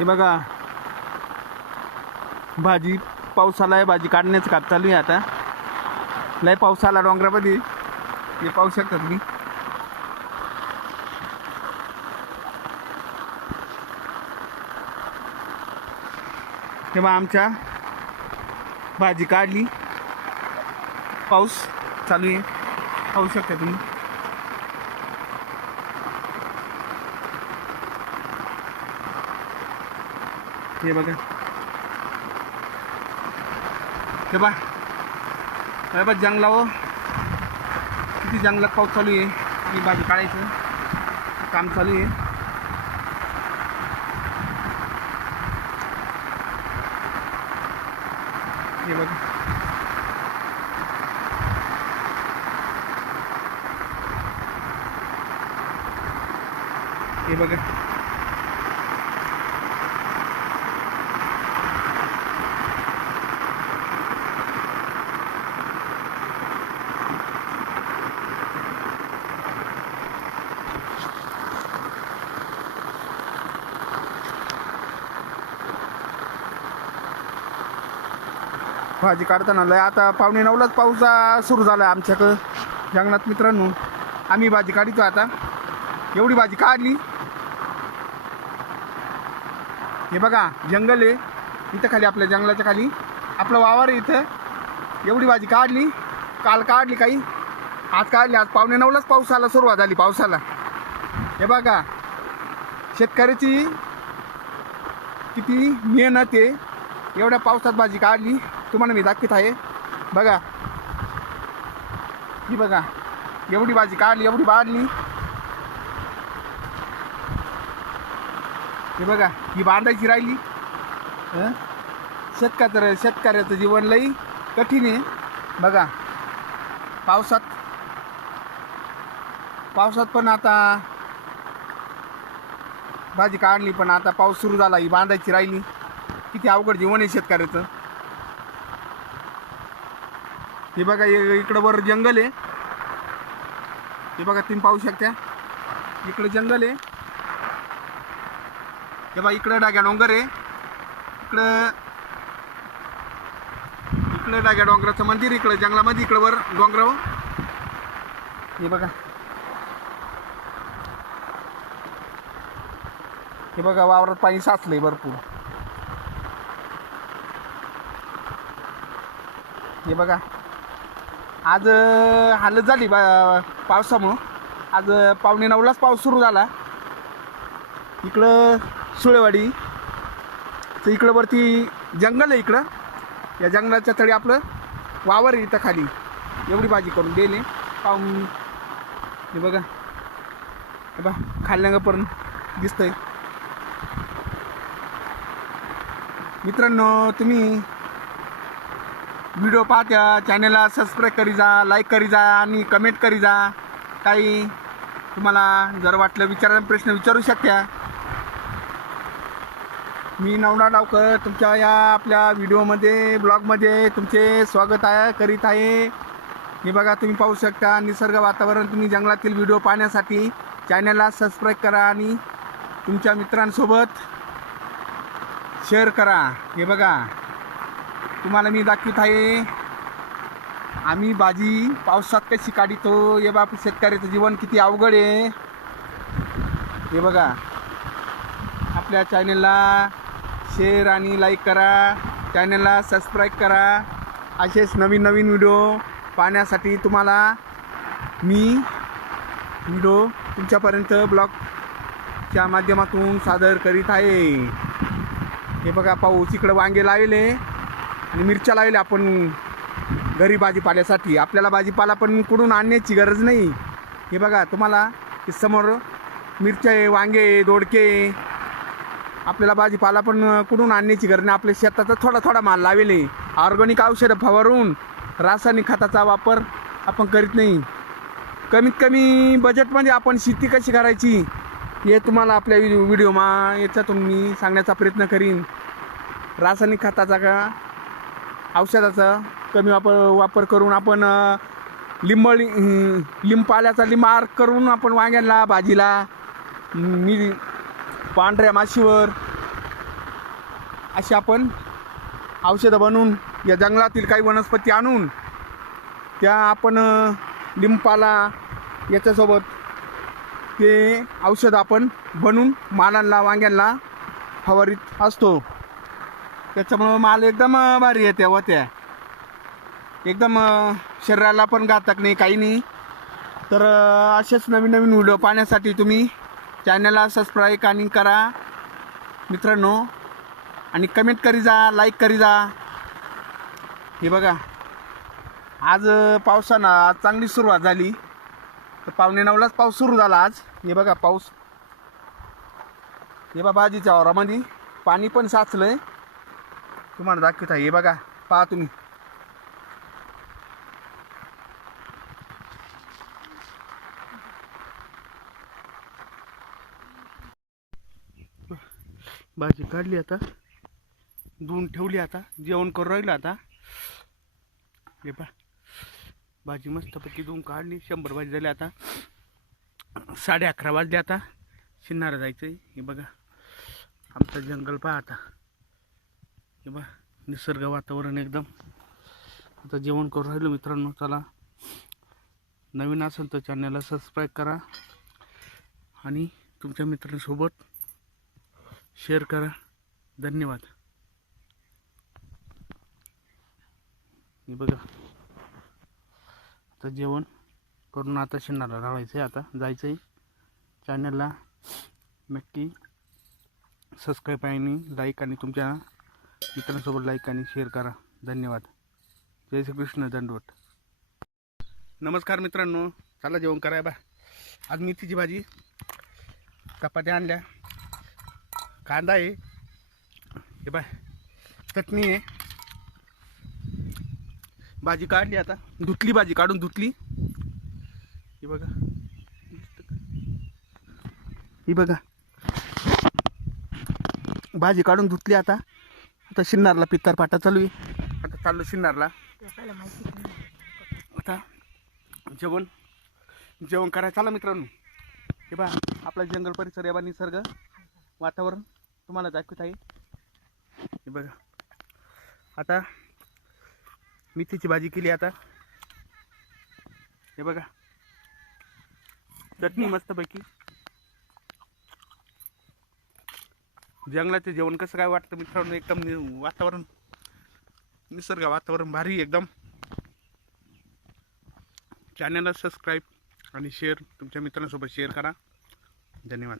हे बघा. भाजी पाऊस आहे भाजी काढण्याचं काम चालू आहे आता. लय पाऊस आला डोंगरामध्ये. हे पाहू शकता तुम्ही. तेव्हा आमच्या भाजी काढली. पाऊस चालू आहे. पाहू शकता तुम्ही. हे बघा. हे बा हे बा हो किती जंगलात पाऊस चालू आहे. आणि भाजी काढायचं. काम चालू आहे. हे बघा. हे बघा. भाजी काढताना लय आता पावणे नऊलाच पाऊस सुरू झाला आमच्याकडं. जंगलात मित्रांनो आम्ही भाजी काढितो आता. एवढी भाजी काढली. हे बघा जंगल आहे. इथं खाली आपल्या जंगलाच्या खाली. आपलं वावर आहे इथं. एवढी भाजी काढली. काल काढली काही. आज काढली. आज पावणे नऊलाच पावसाला आला सुरुवात झाली पावसाला. हे बघा शेतकऱ्याची किती मेहनत आहे. एवढ्या पावसात भाजी काढली. तुम्हाला मी दाखवित आहे. बघा. ही बघा. एवढी भाजी काढली एवढी बांधली. हे बघा ही बांधायची राहिली. शेतकऱ्या शेतकऱ्याचं जीवन लई कठीण आहे. बघा. पावसात. पावसात पण आता भाजी काढली पण आता पाऊस सुरू झाला ही बांधायची राहिली. किती अवघड जीवन आहे शेतकऱ्याचं. हे बघा इकडं वर जंगल आहे. हे बघा तुम्ही पाहू शकता. इकडं जंगल आहे. हे बघा इकडं डाग्या डोंगर आहे. इकडं इकडं डाग्या डोंगराचं मंदिर इकडं जंगलामध्ये इकडं वर डोंगराव हे बघा. हे बघा वावरात पाणी साचलंय भरपूर. हे बघा. आज हालत झाली बा पावसामुळं. आज पावणे नऊलाच पाऊस सुरू झाला. इकडं सुळेवाडी तर इकडं वरती जंगल आहे इकडं. या जंगलाच्या तळी आपलं वावर आहे इथं खाली. एवढी भाजी करून दिली पाहून हे बघा. हे बा खाल्ल्यापर्यंत दिसतंय. मित्रांनो तुम्ही व्हिडिओ पाहत्या चॅनेलला सबस्क्राईब करी जा लाईक करी जा आणि कमेंट करी जा. काही तुम्हाला जर वाटलं विचारा प्रश्न विचारू शकता मी नवना डावकर तुमच्या या आपल्या व्हिडिओमध्ये ब्लॉगमध्ये तुमचे स्वागत आहे करीत आहे. हे बघा तुम्ही पाहू शकता निसर्ग वातावरण तुम्ही जंगलातील व्हिडिओ पाहण्यासाठी चॅनलला सबस्क्राईब करा आणि तुमच्या मित्रांसोबत शेअर करा. हे बघा. तुम्हाला मी दाखवत आहे. आम्ही भाजी पावसात कशी काढितो हे बाप शेतकऱ्याचं जीवन किती अवघड आहे. हे बघा आपल्या चॅनेलला शेअर आणि लाईक करा. चॅनेलला सबस्क्राईब करा. असेच नवीन नवीन व्हिडिओ पाहण्यासाठी तुम्हाला मी व्हिडिओ तुमच्यापर्यंत ब्लॉगच्या माध्यमातून सादर करीत आहे. हे बघा पाऊस इकडं वांगे लावले. आणि मिरच्या लावले आपण घरी भाजीपाल्यासाठी. आपल्याला भाजीपाला पण कुठून आणण्याची गरज नाही. हे बघा तुम्हाला हे समोर मिरच्या आहे वांगे आहे, दोडके आपल्याला भाजीपाला पण कुठून आणण्याची गरज नाही. आपल्या शेताचा थोडा थोडा माल लावेले ऑर्गॅनिक औषधं फवारून रासायनिक खताचा वापर आपण करीत नाही. कमीत कमी बजेटमध्ये आपण शेती कशी करायची हे तुम्हाला आपल्या व्हिडिओ व्हिडिओमा याच्यातून मी सांगण्याचा प्रयत्न करीन. रासायनिक खताचा का औषधाचा कमी वापर वापर करून आपण अ, लिंबळी लिंबाल्याचा लिंबार करून आपण वांग्यांना भाजीला मी पांढऱ्या माशीवर अशी आपण औषधं बनवून या जंगलातील काही वनस्पती आणून त्या आपण लिंपाला याच्यासोबत ते औषध आपण बनवून मालांना वांग्यांना फवारीत असतो. त्याच्यामुळं माल एकदम अ, भारी येते होत्या एकदम शरीराला पण घातक नाही काही नाही. तर असेच नवीन नवीन व्हिडिओ पाहण्यासाठी तुम्ही चॅनलला सबस्क्राईब आणि करा मित्रांनो. आणि कमेंट करी जा लाईक करी जा. हे बघा. आज पावसानं आज चांगली सुरुवात झाली. तर पावणे नऊलाच पाऊस सुरू झाला आज. हे बघा पाऊस. हे बाबा भाजीच्या वावरामध्ये. पाणी पण साचलं आहे तुम्हाला दाखवत आहे हे बघा पहा तुम्ही. भाजी काढली आता धुवून ठेवली आता जेवण करून राहिलं आता. हे पा भाजी मस्तपैकी धुवून काढली शंभर भाजी झाली आता. साडे अकरा वाजले आता शिन्नारा जायचं आहे हे बघा. आमचं जंगल पहा आता. हे बघा निसर्ग वातावरण एकदम. आता जेवण करून राहिलो मित्रांनो चला. नवीन असेल तर चॅनलला सबस्क्राईब करा. आणि तुमच्या मित्रांसोबत शेअर करा. धन्यवाद. हे बघा. आता जेवण करून आता शिन्नाला राहायचं आहे आता जायचं आहे चॅनलला नक्की सबस्क्राईब आणि लाईक आणि तुमच्या मित्रांसोबत लाईक आणि शेअर करा. धन्यवाद. जय श्री कृष्ण दंडवट नमस्कार मित्रांनो. चला जेवण कराय बा. आज मेथीची भाजी. चपात्या आणल्या. कांदा आहे. हे बाय चटणी आहे. भाजी काढली आता. धुतली भाजी काढून धुतली. ही बघा. ही बघा. भाजी काढून धुतली आता. आता शिन्नारला पित्तर पाटा चालू आहे. आता चाललो शिन्नारला. आता जेवण जेवण करायला चला मित्रांनो. हे बा आपला जंगल परिसर आहे बा निसर्ग. वातावरण. तुम्हाला दाखवत आहे. हे बघा. आता मेथीची भाजी केली आता. हे बघा. चटणी मस्तपैकी. जंगलाचे जेवण कसं काय वाटतं मित्रांनो? एकदम नि- वातावरण निसर्ग वातावरण भारी एकदम. चॅनलला सबस्क्राईब आणि शेअर तुमच्या मित्रांसोबत शेअर करा. धन्यवाद.